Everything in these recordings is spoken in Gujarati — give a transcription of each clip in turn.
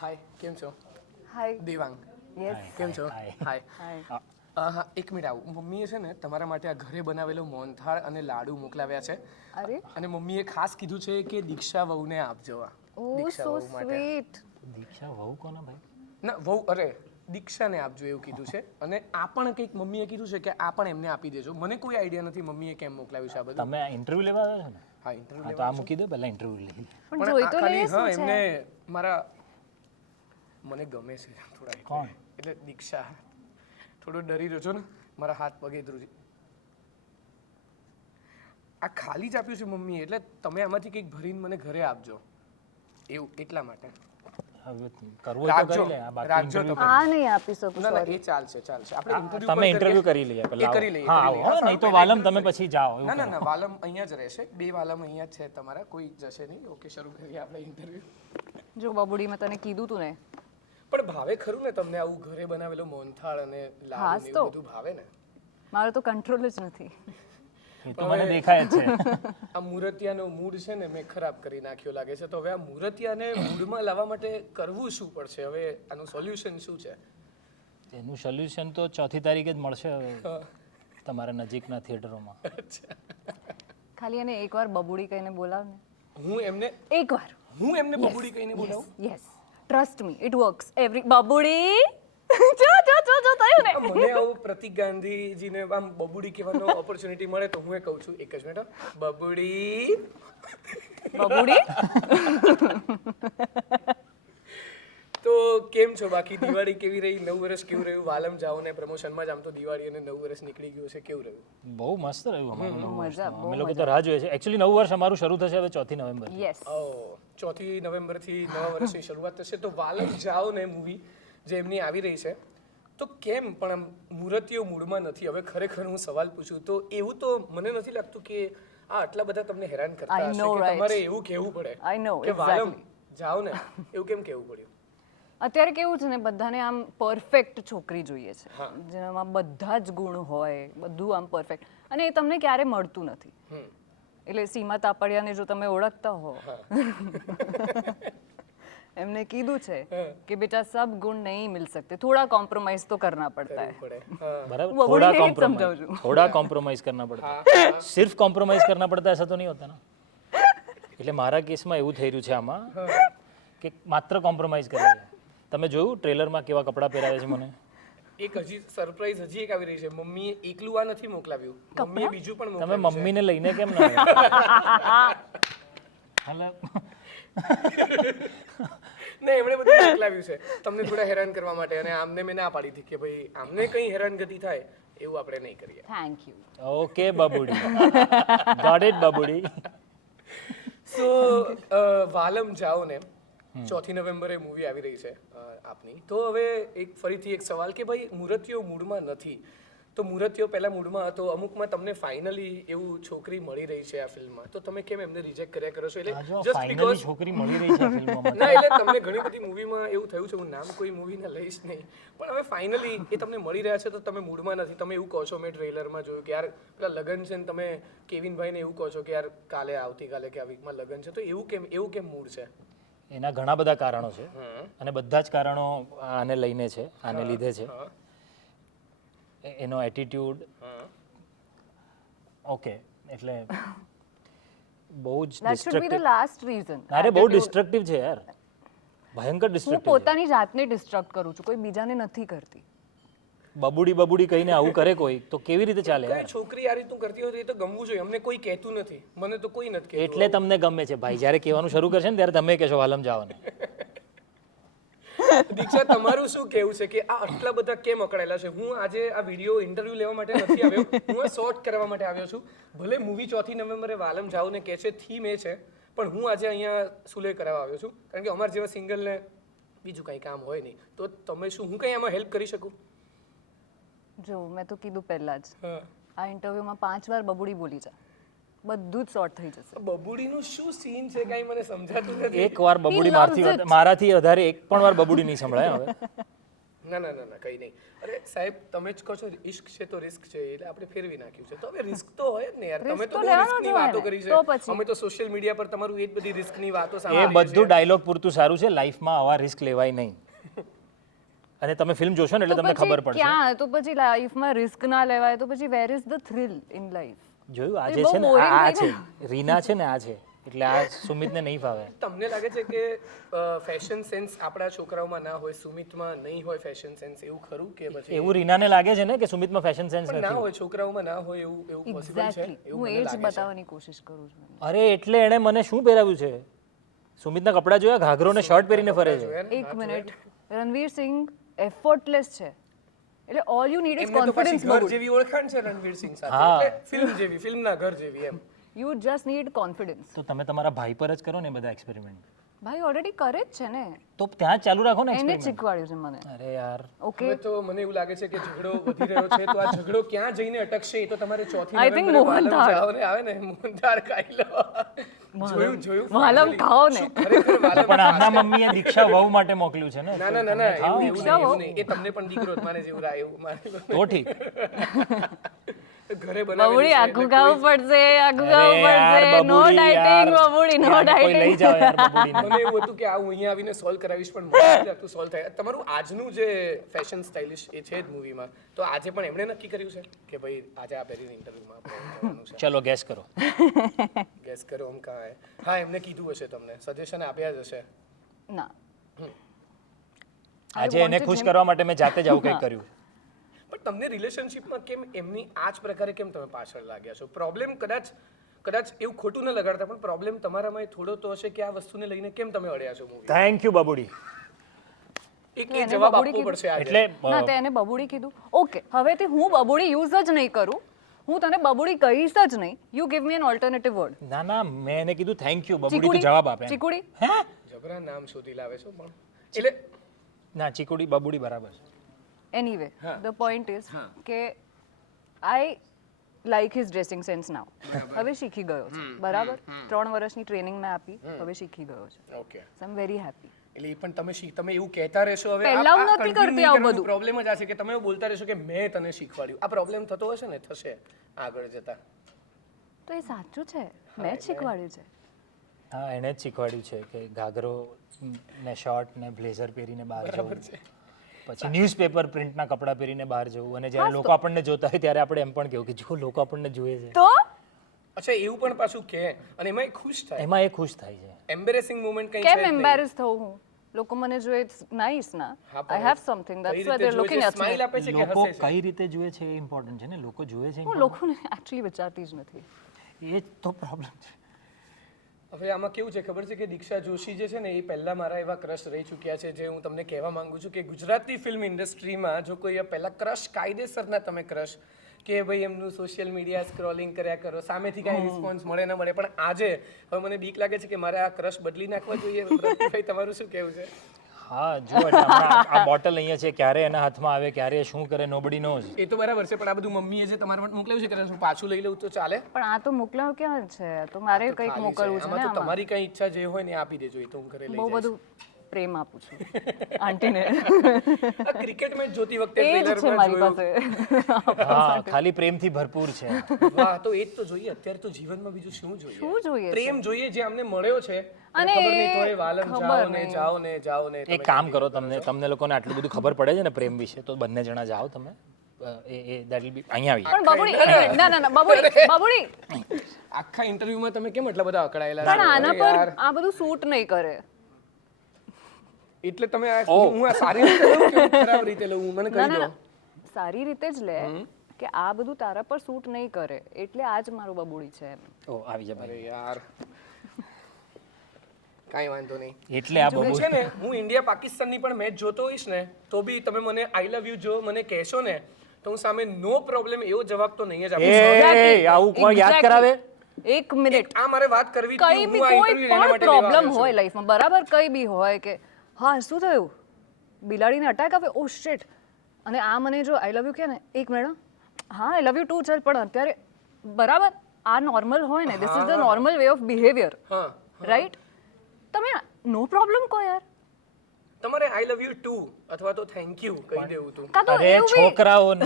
હાય કેમ છો હાય દેવાંગ યસ કેમ છો હાય. હાય હાય હા એક મિનિટ આવું મમ્મીએ છે ને તમારા માટે આ ઘરે બનાવેલો મોહનથાળ અને લાડુ મોકલાવ્યા છે અરે અને મમ્મીએ ખાસ કીધું છે કે દીક્ષા વહુને આપજો આ ઓ દીક્ષા સો વહુ માટે સ્વીટ દીક્ષા વહુ કોને ભાઈ? ના વહુ અરે દીક્ષાને આપજો એવું કીધું છે અને આ પણ કંઈક મમ્મીએ કીધું છે કે આ પણ એમને આપી દેજો મને કોઈ આઈડિયા નથી મમ્મીએ કેમ મોકલાવ્યું છે આ બધું તમે ઇન્ટરવ્યુ લેવા આવ્યા છો ને? હા ઇન્ટરવ્યુ હા તો આ મૂકી દો પહેલા ઇન્ટરવ્યુ લઈ. પણ જોઈ તો લઈએ હા શું એમને છે મારા મને ગમે છે થોડા એટલે. કોણ? એટલે દીક્ષા થોડો ડરી રહ્યો છો ને મારા હાથ પગે ધ્રુજી આ ખાલી જ આપ્યું છે મમ્મીએ એટલે તમે આમાંથી કંઈક ભરીને મને ઘરે આપજો એવું એટલા માટે હવે કરવું હોય તો રાખજો કરી લે. આ બાકી રાખજો interview તમે આ નહીં આપી શકું ના ના સોરી એ ચાલશે ચાલશે આપણે ઇન્ટરવ્યુ તમે ઇન્ટરવ્યુ કરી લઈએ એ પહેલા. કરી લઈએ, હા કરી લઈએ. આવો, હા, નહીં તો સારું, વાલમ પહેલા તમે પછી જાઓ. એવું ના ના કરો. ના વાલમ અહીંયા જ રહેશે બે વાલમ અહીંયા જ છે તમારા કોઈ જશે નહીં ઓકે શરૂ કરીએ આપણે ઇન્ટરવ્યુ જો બબુડી મેં તને કીધું તું ને પણ ભાવે ખરું ને તમને આવું ઘરે બનાવેલો મોહનથાળ અને લાડુ હાસ ને તો. એવું બધું ભાવે ને મારો તો કંટ્રોલ જ નથી એ તો મને દેખાય જ છે. આ મૂર્તિયાનો મૂડ છે ને મેં ખરાબ કરી નાખ્યો લાગે છે તો હવે આ મૂર્તિયાને મૂડમાં લાવવા માટે કરવું શું પડશે હવે આનું સોલ્યુશન શું છે એનું સોલ્યુશન તો 4th તારીખે જ મળશે હવે તમારા નજીકના થિયેટરોમાં. ખાલી એને એકવાર બબુડી કહીને બોલાવ ને એકવાર એકવાર એમને બબુડી કહીને બોલાવું yes trust me it works every બબુડી જો થયું ને મને આવું પ્રતિક ગાંધીજીને આમ બબુડી કહેવાનો ઓપોર્ચ્યુનિટી મળે તો હું એ કહું છું એક જ મિનિટ હો. બબુડી બબુડી તો કેમ છો બાકી દિવાળી કેવી રહી નવું વર્ષ કેવું રહ્યું વાલમ જાઓ ને પ્રમોશનમાં જ આમ તો દિવાળી અને નવું વર્ષ નીકળી ગયું છે કેવું રહ્યું બહુ મસ્ત રહ્યું અમારું નવું વર્ષ. મજા, બહુ અમે લોકો તો રાહ જોઈએ છે. એકચ્યુઅલી નવું વર્ષ અમારું શરૂ થશે હવે 4th નવેમ્બર. યસ ઓ 4 નવેમ્બરથી નવા વર્ષની શરૂઆત થશે તો વાલમ જાઓ ને મૂવી જે એમની આવી રહી છે તો કેમ પણ આમ મૂર્તિઓ મૂળમાં નથી હવે ખરેખર હું સવાલ પૂછું તો એવું તો મને નથી લાગતું કે આ આટલા બધા તમને હેરાન કરતા I હશે know, કે right. તમારે એવું કહેવું પડે I know, કે વાલમ exactly. જાઓ ને એવું કેમ કહેવું પડ્યું અત્યારે કેવું છે ને બધાને આમ પરફેક્ટ છોકરી જોઈએ છે જેનામાં બધા જ ગુણ હોય બધું આમ પરફેક્ટ અને એ તમને ક્યારે મળતું નથી એટલે સીમા તાપડિયાને જો તમે ઓળખતા હો એમને કીધું છે કે બેટા સબ ગુણ નહીં મિલ सकते थोड़ा कॉम्प्रोमाइज तो करना पड़ता है પડે હા बराबर. वो थोड़ा नहीं कॉम्प्रोमाइज समझाऊं। थोड़ा कॉम्प्रोमाइज करना पड़ता है. सिर्फ कॉम्प्रोमाइज करना पड़ता है ऐसा तो नहीं होता ना. એટલે મારા કેસમાં એવું થઈ રહ્યું છે આમાં કે માત્ર કોમ્પ્રોમાઇઝ કરે છે. તમે જોયું ટ્રેલરમાં કેવા કપડાં પહેરાવે છે મને? એક હજી સરપ્રાઈઝ હજી એક આવી રહી છે મમ્મીએ એકલું આ નથી મોકલાવ્યું મમ્મીએ બીજું પણ તમે મોકલાવ્યું છે મમ્મીને લઈને કેમ ના આવ્યા? હાલે. ને એમણે બધું મોકલાવ્યું છે તમને થોડા હેરાન કરવા માટે અને આમને મેં ના પાડી હતી કે ભાઈ આમને કંઈ હેરાનગતિ થાય એવું આપણે નહીં કરીએ થેન્ક યુ ઓકે બબુડી. ગોટ ઇટ બબુડી. સો વાલમ જાઓ ને 4 નવેમ્બરે મૂવી આવી રહી છે આપની તો હવે એક ફરીથી એક સવાલ કે ભાઈ મૂર્તિઓ મૂડમાં નથી તો મૂર્તિઓ પહેલા મૂડમાં હતો અમુકમાં તમને ફાઇનલી એવું છોકરી મળી રહી છે આ ફિલ્મમાં તો તમે કેમ એમને રિજેક્ટ કર્યા કરો છો એટલે આ જો just ફાઇનલી because છોકરી મળી રહી છે આ ફિલ્મમાં. ના એટલે તમને ઘણી બધી મૂવીમાં એવું થયું છે હું નામ કોઈ મૂવીના લઈશ નહીં પણ હવે ફાઇનલી એ તમને મળી રહ્યા છે તો તમે મૂડમાં નથી તમે એવું કહો છો મેં ટ્રેલરમાં જોયું કે યાર પેલા લગન છે ને તમે કેવિનભાઈને એવું કહો છો કે યાર કાલે આવતીકાલે કે આ વીકમાં લગન છે તો એવું કેમ મૂડ છે એના ઘણા બધા કારણો છે અને બધા જ કારણો આને લઈને છે, આને લીધે છે. એનો એટીટ્યુડ ઓકે એટલે બહુ જ that should be the destructive. Last reason અરે બહુ ડિસ્ટ્રક્ટિવ છે યાર, ભયંકર હું ડિસ્ટ્રક્ટિવ. પોતાની જાતને ડિસ્ટ્રક્ટ કરું છું કોઈ બીજાને નથી કરતી બબુડી કહીને આવું કરે કોઈ તો કેવી રીતે ચાલે કોઈ યાર? છોકરી આ રીતનું કરતી હોય તો એ તો ગમવું જોઈએ અમને કોઈ કહેતું નથી મને તો કોઈ નથી કહેતું એટલે તમને ગમે છે ભાઈ. જ્યારે કહેવાનું શરૂ કરશે ને ત્યારે તમે કહેશો વાલમ જાઓ ને. દીક્ષા તમારું શું કહેવું છે કે આ આટલા બધા કેમ અકળાયેલા છે હું આજે આ વિડીયો ઇન્ટરવ્યુ લેવા માટે નથી આવ્યો હું આ શોર્ટ કરવા માટે આવ્યો છું ભલે મૂવી 4 નવેમ્બરે વાલમ જાઓ ને કહે છે થીમ એ છે પણ હું આજે અહીંયા સુલે કરાવવા આવ્યો છું કારણ કે અમારા જેવા સિંગલને બીજું કંઈ કામ હોય નહીં તો તમે શું હું કંઈ આમાં હેલ્પ કરી શકું જો મેં તો કીધું પહેલા જ હા આ ઇન્ટરવ્યુમાં 5 વાર બબુડી બોલી જા બધું જ સોર્ટ થઈ જશે બબુડીનું શું સીન છે કાંઈ મને સમજાતું નથી એકવાર બબુડી મારાથી વધારે એક પણ વાર બબુડી નહીં સંભળાય હવે. ના ના ના ના કંઈ નહીં. અરે સાહેબ તમે જ કહો છો ઇશ્ક છે તો રિસ્ક છે એટલે આપણે ફેરવી નાખ્યું છે. તો હવે રિસ્ક તો હોય જ ને યાર. તમે Risk તો તો બહુ લેવાનો રિસ્કની જ હોય વાતો ને. કરી તો છે. પછી. અમે તો સોશિયલ મીડિયા પર તમારું એ જ બધી રિસ્કની વાતો એ સાંભળીએ બધું છીએ. ડાયલોગ પૂરતું સારું છે, લાઈફમાં આવા રિસ્ક લેવાય નહીં. અને તમે ફિલ્મ જોશો ને એટલે તમને ખબર પડશે. ક્યાં તો પછી લાઈફમાં રિસ્ક ના લેવાય તો પછી where is the thrill in life? જોયું આ એ જે બહુ છે ને boring આ થઈ છે રીના છે ને આ છે એટલે આ સુમિતને નહીં ફાવે. તમને લાગે છે કે ફેશન સેન્સ આપણા છોકરાઓમાં ના હોય, સુમિતમાં નહીં હોય ફેશન સેન્સ, એવું ખરું કે પછી એવું રીનાને લાગે છે ને કે સુમિતમાં ફેશન સેન્સ પણ ના નથી. હોય છોકરાઓમાં ના હોય એવું પોસિબલ છે? એક્ઝેક્ટલી એવું હું મને એ જ લાગે છે. બતાવવાની કોશિશ કરું છું. અરે એટલે એણે મને શું પહેરાવ્યું છે? સુમિતના કપડાં જોયા? ઘાઘરો ને શર્ટ પહેરીને ફરે છે. જોયા ને? એક મિનિટ, રણવીર સિંહ એફર્ટલેસ છે એટલે ઓલ યુ નીડ ઇઝ એમને તો પછી કોન્ફિડન્સ. ઘર જેવી ઓળખાણ છે રણવીર સિંહ સાથે. હા. એટલે ફિલ્મ જેવી, ફિલ્મના ઘર જેવી એમ. You just need confidence. તો તમે તમારા ભાઈ પર જ કરો ને એ બધા એક્સપેરિમેન્ટ. ભાઈ ઓલરેડી કરે જ છે ને, તો ત્યાં જ ચાલુ રાખો ને એને જ experiment. શીખવાડ્યું છે મને. અરે યાર ઓકે, હવે તો મને એવું લાગે છે કે ઝઘડો વધી રહ્યો છે, તો આ ઝઘડો ક્યાં જઈને અટકશે એ તો તમારે 4 I think નવેમ્બરે વાલમ મોહનથાળ. જાઓ ને આવે ને મોહનથાળ ખાઈ લો. જોયું વાલમ ખાઓ ને. ખરેખર વાલમ. પણ આમના મમ્મીએ દીક્ષા વહુ માટે મોકલ્યું છે ને ના ના ના ના એવું દીક્ષા નહીં, એવું નહીં. એ તમને પણ દીકરો જ મારે જેવું રાય એવું મારે તો ઠીક. ઘરે બનાવેલું બબુડી છે આખું એટલે ખાવું પડશે, આખું ખાવું અરે યાર, પડશે. નો બબુડી ડાયટિંગ યાર. બબુડી, નો યાર, કોઈ લઈ ડાયટિંગ. જાઓ યાર બબુડીને. મને એવું હતું કે આ હું અહીંયા આવીને સોલ્વ કરાવીશ પણ મને નથી લાગતું સોલ્વ થાય. તમારું આજનું જે ફેશન સ્ટાઇલિશ એ છે જ મૂવીમાં, તો આજે પણ એમણે નક્કી કર્યું છે કે ભાઈ આજે આ પહેરીને ઇન્ટરવ્યુમાં આપણે જવાનું છે? ચલો ગેસ કરો. ગેસ કરો આમ કાં હે? હા એમને કીધું હશે, તમને સજેશન આપ્યા જ હશે. ના, આજે એને ખુશ કરવા માટે મેં જાતે જ આવું કંઈક કર્યું. પણ તમને રિલેશનશિપમાં કેમ એમની આ જ પ્રકારે કેમ તમે પાછળ લાગ્યા છો? પ્રોબ્લેમ કદાચ એવું ખોટું ન લગાડતા, પણ પ્રોબ્લેમ તમારામાં એ થોડો તો હશે કે આ વસ્તુને લઈને કેમ તમે અડ્યા છો મૂવી? Thank you બબુડી. એક એ જવાબ આપવો પડશે આજે. એટલે ના તે એને બબુડી કીધું. ઓકે, હવેથી હું બબુડી યુઝ જ નહીં કરું. હું તને બબુડી કહીશ જ નહીં. You give me N alternative word. ના ના મેં એને કીધું થેન્ક યુ. બબુડી તો જવાબ આપે. ચીકુડી. હે? જબરા નામ શોધી લાવે છો પણ. એટલે ના ચીકુડી બબુડી બરાબર છે. એનીવે ધ પોઈન્ટ ઇઝ કે I like his dressing sense now. હવે શીખી ગયો છે, બરાબર. 3 વર્ષની ટ્રેનિંગ મેં આપી, હવે શીખી ગયો છે. Okay, so I am very happy. એટલે એ પણ તમે એવું કહેતા રહેશો હવે. પહેલા હું નહોતી કરતી આવું બધું. પ્રોબ્લેમ જ આ છે કે તમે એવું બોલતા રહેશો કે મેં તને શીખવાડ્યું. આ પ્રોબ્લેમ થતો હશે ને, થશે આગળ જતા. તો એ સાચું છે, મેં જ શીખવાડ્યું છે. હા એણે જ શીખવાડ્યું છે કે ઘાઘરો ને શર્ટ ને બ્લેઝર પહેરીને બહાર જવું, પછી ન્યૂઝપેપર પ્રિન્ટના કપડાં પહેરીને બહાર જવું, અને જ્યારે લોકો આપણને જોતા હોય ત્યારે આપણે એમ પણ કહેવું કે જો લોકો આપણને જુએ છે. તો અચ્છા એવું પણ પાછું કે, અને એમાં એ ખુશ થાય. એમાં એ ખુશ થાય છે. એમ્બેરેસિંગ મોમેન્ટ કંઈ કેમ છે જ નહીં. એમ્બેરેસ થવું હું? લોકો મને જોઈએ ઇટ્સ નાઇસ ના. હા, આઈ હેવ સમથિંગ કઈ ધેટ્સ વાય રીતે દે લુકિંગ જોવે છે, એટ સ્માઈલ મી. આપે છે કે લોકો હસે છે? કઈ રીતે જુએ છે એ ઇમ્પોર્ટન્ટ છે ને. લોકો જુએ છે હું લોકોને એકચ્યુઅલી વિચારતી જ નથી. એ જ તો પ્રોબ્લેમ છે. હવે આમાં કેવું છે ખબર છે કે દીક્ષા જોશી જે છે ને એ પહેલા મારા એવા ક્રશ રહી ચૂક્યા છે, જે હું તમને કહેવા માંગુ છું કે ગુજરાતી ફિલ્મ ઇન્ડસ્ટ્રીમાં જો કોઈ પહેલા ક્રશ, કાયદેસરના તમે ક્રશ કે ભાઈ એમનું સોશિયલ મીડિયા સ્ક્રોલિંગ કર્યા કરો, સામેથી કાંઈ રિસ્પોન્સ મળે ન મળે, પણ આજે હવે મને બીક લાગે છે કે મારે આ ક્રશ બદલી નાખવા જોઈએ. ભાઈ તમારું શું કહેવું છે? હા જો એટલે હમણાં આ બોટલ અહીંયા છે, ક્યારે એના હાથમાં આવે, ક્યારે શું કરે, નોબડી નોઝ. એ તો બરાબર છે, પણ આ બધું મમ્મીએ જે તમારા માટે મોકલ્યું છે કે હું પાછું લઈ લઉં તો ચાલે? પણ આ તો મોકલાવ ક્યાં છે? તો મારે કંઈક ખાલી છે. મોકલવું છે ને આમાં તો આમાં. તમારી કઈ ઈચ્છા જે હોય ને એ આપી દેજો, એ તો હું ઘરે લઈ બહુ જઈશ. બધું પ્રેમ આપું છું આંટીને. આ ક્રિકેટ મેચ જોતી વખતે એ જ છે trailer મારી માં જોયું. પાસે. હા ખાલી પ્રેમથી ભરપૂર છે. વાહ, તો એ જ તો જોઈએ. અત્યારે તો જીવનમાં બીજું શું જોઈએ? શું જોઈએ? પ્રેમ જોઈએ જે અમને મળ્યો છે. અને ખબર નહીં તોય વાલમ ખબર જાઓ ને નહીં. જાઓ ને જાઓ ને. એક કામ કરો, તમને લોકોને આટલું બધું ખબર પડે છે ને પ્રેમ વિશે, તો બંને જણા જાઓ તમે. દેટ વિલ બી અહીંયા આવી. પણ બબુડી એક મિનિટ, ના ના ના બબુડી આખા ઇન્ટરવ્યુમાં તમે કેમ એટલા બધા અકળાયેલા પણ છો? આના અરે પર યાર, આ બધું સૂટ નહીં કરે. એટલે તમે હું આ સારી રીતે લઉં કે ખરાબ રીતે લઉં મને ના કહી ના દો. ના, સારી રીતે જ લે કે આ બધું તારા પર સૂટ નહીં કરે, એટલે આ જ મારું બબુડી છે એમ. ઓ આવી જા અરે ભાઈ. યાર કાંઈ વાંધો નહીં. એટલે આ હું બબુ છે ને હું ઇન્ડિયા પાકિસ્તાનની પણ મેચ જોતો હોઈશ ને તો બી તમે મને આઈ લવ યુ જો મને કહેશો ને તો હું સામે નો પ્રોબ્લેમ એવો જવાબ તો નહીં જ આપું. એ આવું કોણ યાદ Exactly. કરાવે? એક મિનિટ, આ મારે વાત કરવી જ કઈ હતી. બી હું આ કોઈ interview એના પણ માટે લેવા પ્રોબ્લેમ આવ્યો છું. હોય લાઈફમાં, બરાબર, કઈ બી હોય કે હા શું થયું, બિલાડીને અટેક આવે, ઓ શિટ, અને આ મને જો આઈ લવ યુ કહે ને, એક મિનિટ, હા આઈ લવ યુ ટુ, ચાલ, પણ અત્યારે બરાબર આ નોર્મલ હોય ને, this is the normal way of behaviour, હા, રાઈટ? તમે નો પ્રોબ્લેમ કહો યાર. તમારે આઈ લવ યુ ટુ અથવા તો થેન્ક યુ કહી દેવું તું. કાં તો અરે એવું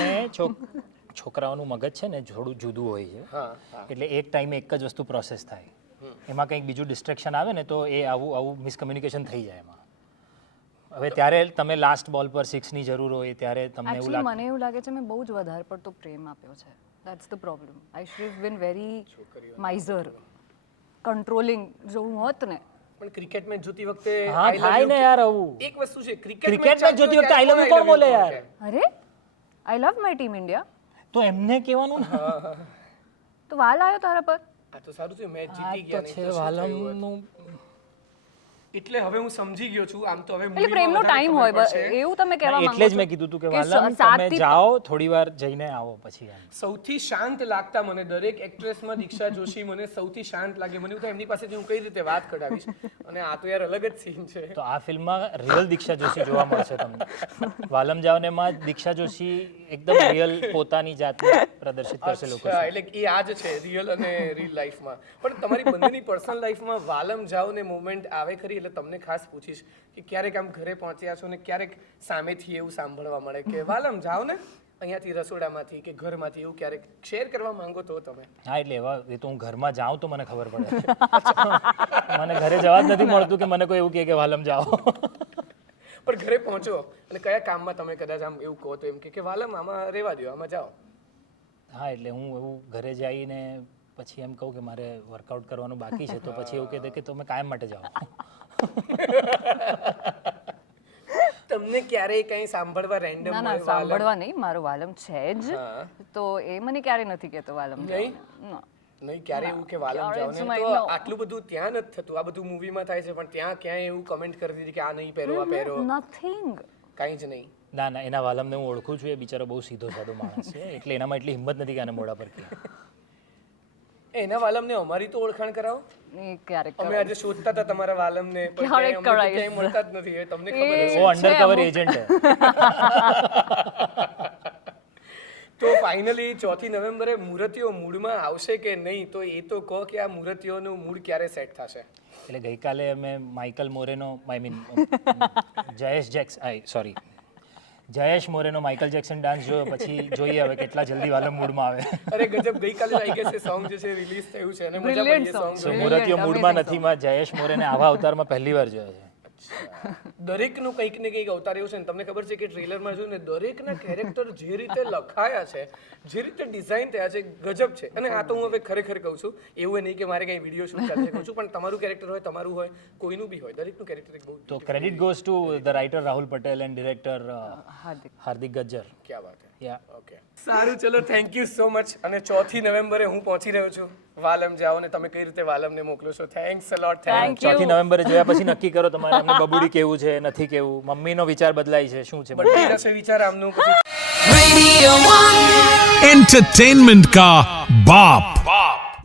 બી છોકરાઓનું મગજ છે ને થોડું જુદું હોય છે. હા એટલે એક ટાઈમે એક જ વસ્તુ પ્રોસેસ થાય, એમાં કંઈક બીજું ડિસ્ટ્રેક્શન આવે ને તો એ આવું મિસકમ્યુનિકેશન થઈ જાય એમાં. હવે ત્યારે તમે લાસ્ટ બોલ પર 6 ની જરૂર હોય ત્યારે તમને એવું એકચ્યુઅલી લાગે. મને એવું લાગે છે મેં બહુ જ વધારે પડતો પ્રેમ આપ્યો છે. That's the problem. I should have been very માઇઝર, controlling જો હું હોત ને. પણ ક્રિકેટ મેચ જોતી વખતે હા I love થાય you ને યાર આવું. એક વસ્તુ છે ક્રિકેટ મેચ જોતી વખતે આઈ લવ યુ કોણ બોલે યાર? અરે આઈ લવ માય ટીમ ઇન્ડિયા. તો એમને કહેવાનું ને. તો વાલ આવ્યો તારા પર. આ તો સારું છે મેચ આ જીતી તો ગયા નહીં છે તો શું થયું હોત? વાલમનું. એટલે હવે હું સમજી ગયો છું. આમ તો હવે એટલે પ્રેમનો ટાઈમ હોય એવું તમે કહેવા માંગો એટલે જ છો? મેં કીધું હતું કે કે વાલમ સાતથી તમે જાઓ થોડી વાર જઈને આવો પછી એમ. સૌથી શાંત લાગતા મને દરેક એક્ટ્રેસમાં દીક્ષા જોશી મને સૌથી શાંત લાગે. મને એવું થાય એમની પાસેથી હું કઈ રીતે વાત કઢાવીશ. અને આ તો યાર અલગ જ સીન છે. તો આ ફિલ્મમાં રિયલ દીક્ષા જોશી જોવા મળશે તમને. વાલમ જાવનેમાં દીક્ષા જોશી એકદમ રિયલ પોતાની જાતને પ્રદર્શિત કરશે લોકો અચ્છા, એટલે એ આ જ છે રિયલ અને રીલ લાઈફમાં. પણ તમારી બંનેની પર્સનલ લાઈફમાં વાલમ જાઓ ને મોમેન્ટ આવે ખરી? એટલે તમને ખાસ પૂછીશ કે ક્યારેક આમ ઘરે પહોંચ્યા છો ને ક્યારેક સામેથી એવું સાંભળવા મળે કે વાલમ જાઓ ને અહીંયાથી રસોડામાંથી કે ઘરમાંથી, એવું ક્યારેક શેર કરવા માંગો તો તમે? હા એટલે એવા એ તો હું ઘરમાં જાઉં તો મને ખબર પડે. મને ઘરે જવા જ નથી મળતું કે મને કોઈ એવું કહે કે વાલમ જાઓ. પણ ઘરે પહોંચો અને કયા કામમાં તમે કદાચ આમ એવું કહો તો એમ કે વાલમ આમાં રહેવા દો, આમાં જાઓ? હા એટલે હું એવું ઘરે જઈને પછી એમ કહું કે મારે વર્કઆઉટ કરવાનું બાકી છે તો પછી એવું કહે કે તમે કાયમ માટે જાઓ. તમને ક્યારેય કંઈ સાંભળવા રેન્ડમ ના ના સાંભળવા નહીં, મારો વાલમ છે જ. હા. તો એ મને ક્યારે નથી કહેતો વાલમ જાઓ. નહીં? ના. નહીં ક્યારે એવું કે વાલમ જાઓ ને Parents તો might know. આટલું બધું ત્યાં નથી થતું. આ બધું મૂવીમાં થાય છે પણ ત્યાં ક્યાંય એવું કમેન્ટ કરી દીધી કે આ નહીં પહેરો, આ પહેરો, નથિંગ. કાંઈ જ નહીં. ના ના એના વાલમને હું ઓળખું છું, એ બિચારો બહુ સીધો સાધો માણસ છે એટલે એનામાં એટલી હિંમત નથી કે આને મોઢા પર કહે. એના વાલમને અમારી તો ઓળખાણ કરાવો. એ ક્યારેક અમે આજે શોધતા હતા તમારા વાલમને પણ ક્યારેક ક્યાંય અમને તો કરાવીશ. ક્યાંય મળતા જ નથી. એ તમને ખબર હશે. वो अंडरकवर एजेंट है. તો ફાઇનલી 4 નવેમ્બરે મૂર્તિઓ મૂળમાં આવશે કે નહીં? તો એ તો કહો કે આ મૂર્તિઓનું મૂળ ક્યારે સેટ થશે? એટલે ગઈકાલે અમે Michael Moreno Jayesh Moreno Michael Jackson dance જોયો, પછી જોઈએ હવે કેટલા જલ્દી વાલમ મૂડમાં આવે. અરે ગજબ, ગઈકાલે આઈ ગેસ એ સોંગ જે છે રિલીઝ થયું છે અને મજા પડી Brilliant એ સોંગ. સો મૂર્તિઓ મૂડમાં નથી માં જયેશ મોરેને આવા અવતારમાં પહેલી વાર જોયો છે. દરેકનું કંઈક ને કંઈક અવતાર એવું છે ને તમને ખબર છે કે ટ્રેલરમાં જોયું ને દરેકના કેરેક્ટર જે રીતે લખાયા છે, જે રીતે ડિઝાઇન થયા છે, ગજબ છે. અને આ તો હું હવે ખરેખર કહું છું, એવું નહીં કે મારે કંઈ વિડીયો શૂટ ચાલે કહું છું, પણ તમારું કેરેક્ટર હોય, તમારું હોય, કોઈનું બી હોય, દરેકનું કેરેક્ટર એક બહુ તો credit goes to the writer Rahul Patel and director Hardik Gajjar. ક્યાં વાત છે. યા ઓકે સારું, ચલો થેન્ક યુ સો મચ. અને 4 નવેમ્બરે હું પહોંચી રહ્યો છું વાલમ જાઓ ને તમે કઈ રીતે વાલમને મોકલો છો. થેન્ક્સ અ લોટ. થેન્ક 4 નવેમ્બરે જોયા પછી નક્કી કરો તમારે અમને બબુડી કેવું છે નથી કેવું, મમ્મીનો વિચાર બદલાય છે શું છે. બદલી જશે વિચાર આમનું. एंटरटेनमेंट का बाप